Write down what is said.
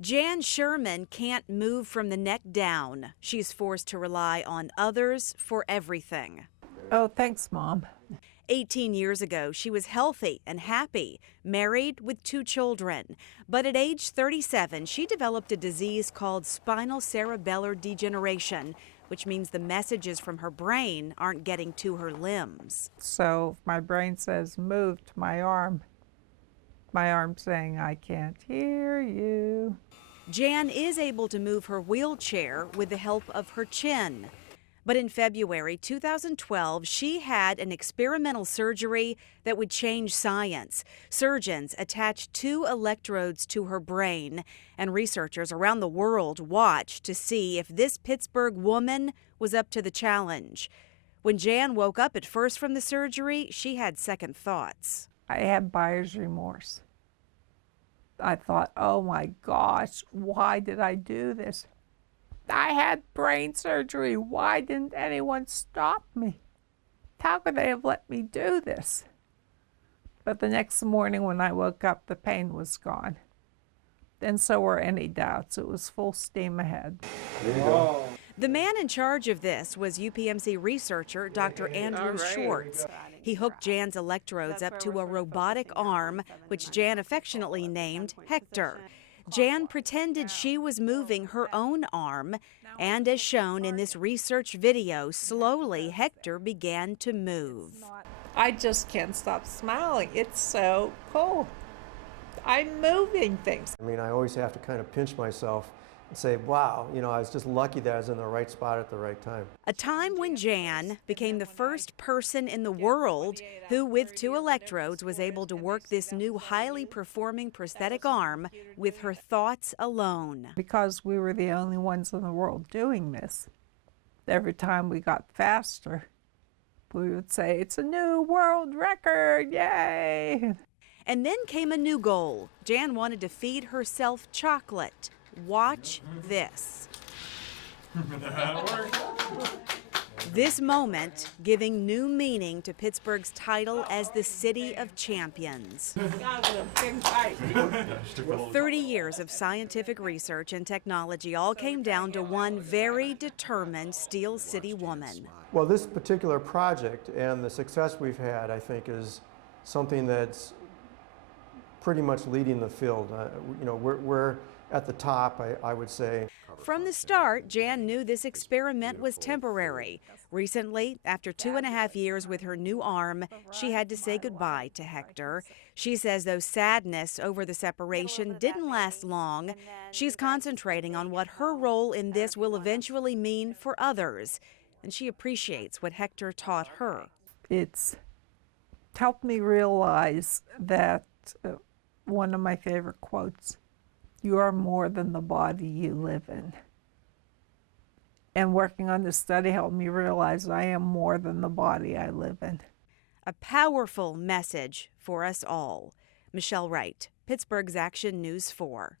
Jan Sherman can't move from the neck down. She's forced to rely on others for everything. Oh, thanks, Mom. 18 years ago, she was healthy and happy, married with 2 children. But at age 37, she developed a disease called spinal cerebellar degeneration, which means the messages from her brain aren't getting to her limbs. So if my brain says move to my arm saying I can't hear you. Jan is able to move her wheelchair with the help of her chin. But in February 2012, she had an experimental surgery that would change science. Surgeons attached 2 electrodes to her brain, and researchers around the world watched to see if this Pittsburgh woman was up to the challenge. When Jan woke up at first from the surgery, she had second thoughts. I had buyer's remorse. I thought, oh my gosh, why did I do this? I had brain surgery. Why didn't anyone stop me? How could they have let me do this? But the next morning when I woke up, the pain was gone. And so were any doubts. It was full steam ahead. There you go. The man in charge of this was UPMC researcher Dr. Andrew Schwartz. He hooked Jan's electrodes up to a robotic arm, which Jan affectionately named Hector. Jan pretended she was moving her own arm, and as shown in this research video, slowly Hector began to move. I just can't stop smiling. It's so cool. I'm moving things. I mean, I always have to kind of pinch myself and say, wow, you know, I was just lucky that I was in the right spot at the right time. A time when Jan became the first person in the world who, with 2 electrodes, was able to work this new highly performing prosthetic arm with her thoughts alone. Because we were the only ones in the world doing this, every time we got faster, we would say, it's a new world record, yay! And then came a new goal. Jan wanted to feed herself chocolate. Watch this. This moment giving new meaning to Pittsburgh's title as the City of Champions. 30 years of scientific research and technology all came down to one very determined Steel City woman. Well, this particular project and the success we've had, I think, is something that's pretty much leading the field. You know, we're at the top, I would say. From the start, Jan knew this experiment was temporary. Recently, after 2.5 years with her new arm, she had to say goodbye to Hector. She says though sadness over the separation didn't last long, she's concentrating on what her role in this will eventually mean for others. And she appreciates what Hector taught her. It's helped me realize that one of my favorite quotes, you are more than the body you live in. And working on this study helped me realize I am more than the body I live in. A powerful message for us all. Michelle Wright, Pittsburgh's Action News 4.